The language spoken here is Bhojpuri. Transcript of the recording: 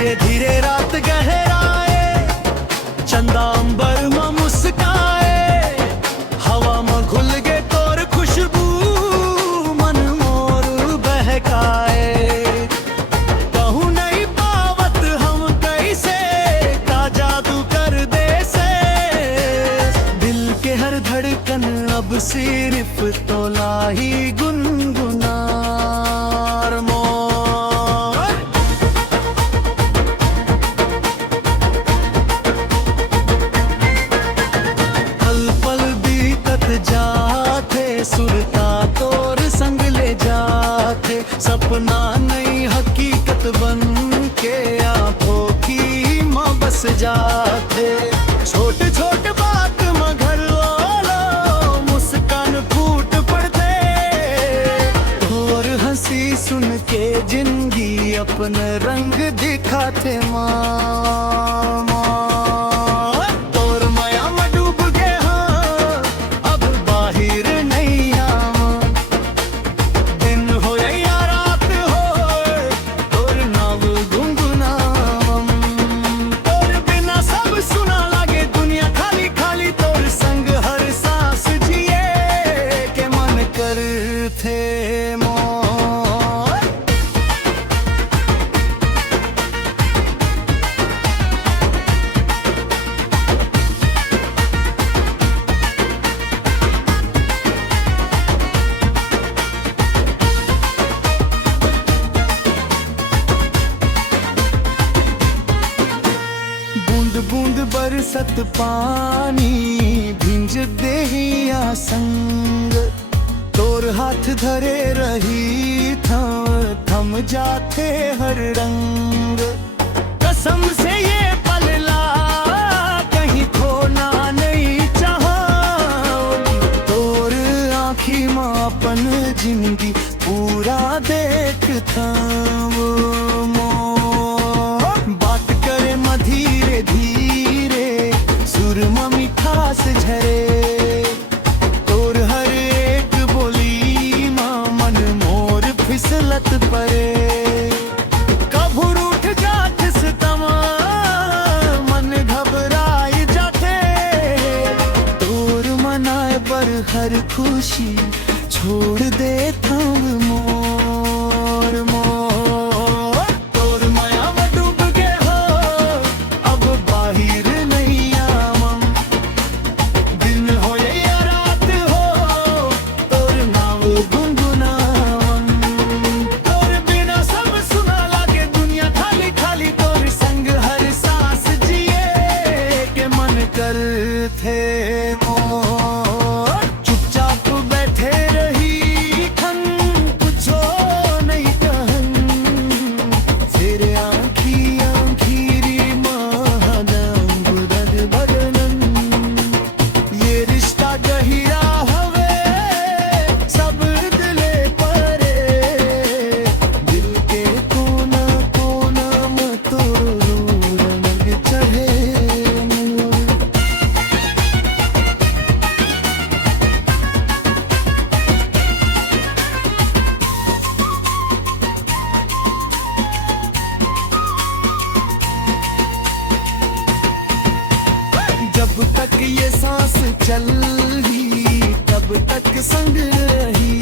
धीरे धीरे रात गहराए, चंदा अंबर में मुस्काए, हवा में घुल गे तोर खुशबू, मन मोर बहकाए। कहूँ नहीं पावत हम कैसे, का जादू कर दे से, दिल के हर धड़कन अब सिर्फ तोला ही गुनगुनार मोर। पल पल बीतत जाते, सुरता तोर संग ले जाते, सपना नई हकीकत बन के आंखों की माँ बस जाते। छोट छोट बात में घर वालों मुस्कान फूट पड़ते, और हंसी सुन के जिंदगी अपन रंग दिखाते माँ। तोर माया में डूब गए हाँ, अब बाहिर नहीं आवा, दिन हो या रात हो, तोर नाव गुनगुनावम। तोर बिना सब सुना लागे दुनिया खाली खाली, तोर संग हर सांस जिए के मन करते मोर। बूंद बूंद बरसत पानी, भिंज देहिया संग, तोर हाथ धरे रही थम थम जाते हर रंग। कसम से ये पलला कहीं खोना नहीं चाहा, तोर आँखी में अपन जिंदगी पूरा देखता वो मोर। बात करे धीरे धीरे सुर में मिठास झरे, तोर हर एक बोली माँ मन मोर फिसलत परे। कभू रूठ जात सितमा मन घबराई जाते, तोर मनाए पर हर खुशी छोड़ दे थम मोर मोर। तोर माया में डूब गए हो, अब बाहिर नहीं आवा, दिन हो या रात हो, तोर नाव गुनगुनावम। तोर बिना सब सुना लागे दुनिया खाली खाली, तोर संग हर सांस जिए के मन करते मोर। चुपचाप बैठे रही खन, कुछो नहीं कहन, फिर आँखी आँखीरी महादम बुदद बदनन। ये रिश्ता गहिरा हवे सब दिले परे, दिल के कोना कोना में तोरो रंग चढ़े मोर। जब तक ये सांस चली, तब तक संग रही,